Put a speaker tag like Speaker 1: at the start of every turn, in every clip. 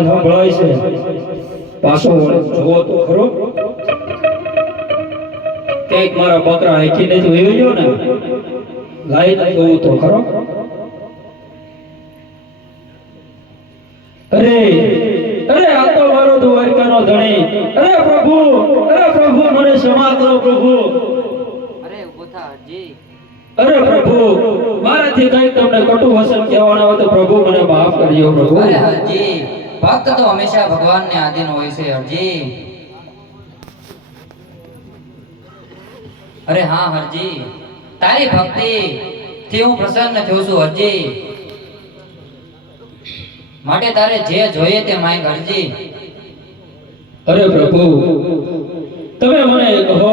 Speaker 1: અવાજ સંભળાય છે. પાછો જોવો તો ખરો. કંઈક મારા બકરા હાંકીને તો એવી ને. જોવું તો ખરો. અરે અરે આ તો મારો દ્વારકાનો ધણી. અરે પ્રભુ અરે પ્રભુ મને ક્ષમા કરો પ્રભુ.
Speaker 2: અરે ગોથાજી
Speaker 1: અરે પ્રભુ મારાથી કંઈક તમને કટુ વસન કહેવાના હોય તો પ્રભુ મને માફ કરજો પ્રભુ.
Speaker 2: અરે હરજી ભક્ત તો હંમેશા ભગવાનને આધીન હોય છે હરજી. અરે હા હરજી. તારી ભક્તિ થી હું પ્રસન્ન થયો છું હરજી? માટે તારે જે જોઈએ તે માંગ હરજી.
Speaker 1: અરે પ્રભુ તમે મને કહો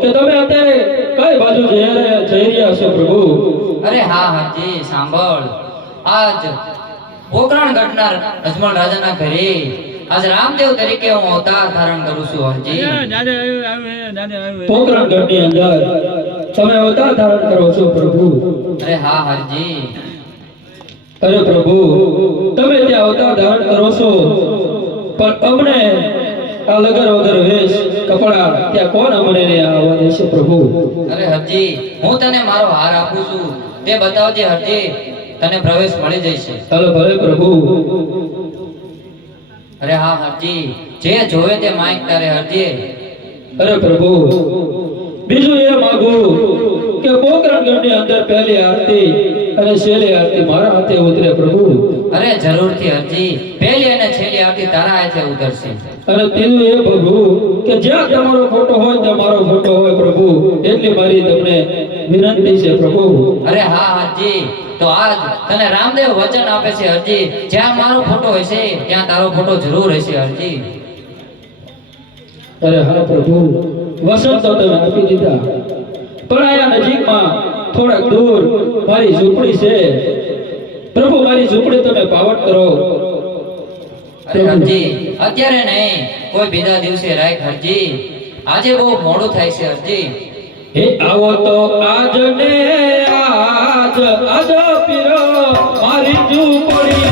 Speaker 1: કે તમે અત્યારે કઈ બાજુ જઈ રહ્યા જઈ રહ્યા છો પ્રભુ?
Speaker 2: અરે હા હરજી સાંભળ. આજ પોકરણ ઘટનાર અજમલ રાજાના ઘરે. આજ રામદેવ તરીકે હું અવતાર ધારણ કરું છું હરજી.
Speaker 1: પોકરણ ઘટની અંદર તમે અવતાર ધારણ કરો છો પ્રભુ.
Speaker 2: અરે હા હરજી.
Speaker 1: અરે પ્રભુ તમે ત્યાં અવતાર ધારણ કરો છો. પણ અમને આ લગર વગર વેશ કપડા ત્યાં કોણ અમને ને આવવા દેશે પ્રભુ?
Speaker 2: અરે હરજી હું તને મારો હાર આપું છું. તે બતાવજે હરજી. તને પ્રવેશ મળી જશે
Speaker 1: ચાલો ભલે પ્રભુ.
Speaker 2: અરે હા હરજી. જે જોવે તે માંગ તારે હરજી
Speaker 1: અરે પ્રભુ બીજું એ માંગુ. કે પોકરણ ગઢની અંદર પહેલી આરતી અને છેલ્લી આરતી મારા હાથે ઉતરે પ્રભુ.
Speaker 2: અરે જરૂરથી અરજી. પહેલી અને છેલ્લી આરતી તારા હાથે ઉતરશે.
Speaker 1: અને તેનું એ પ્રભુ કે જ્યાં તમારો ફોટો હોય ત્યાં મારો ફોટો હોય પ્રભુ. એટલી મારી તમને વિનંતી છે પ્રભુ.
Speaker 2: અરે હા હાજી. તો આજ તને રામદેવ વચન આપે છે હરજી જ્યાં મારો ફોટો હશે ત્યાં તારો ફોટો જરૂર હશે હરજી
Speaker 1: અરે હા પ્રભુ વસંત તો તમે આપી દીધા. પણ આયા નજીકમાં થોડાક દૂર મારી ઝૂંપડી છે. પ્રભુ મારી ઝૂંપડી તમે પાવટ કરો.
Speaker 2: હરજી અત્યારે નહીં કોઈ બીજા દિવસે રાખ હરજી. આજે બહુ મોડું થાય છે હરજી.
Speaker 1: હે આવો તો આજ ને આજ આજ પીરો મારી ઝૂંપડી.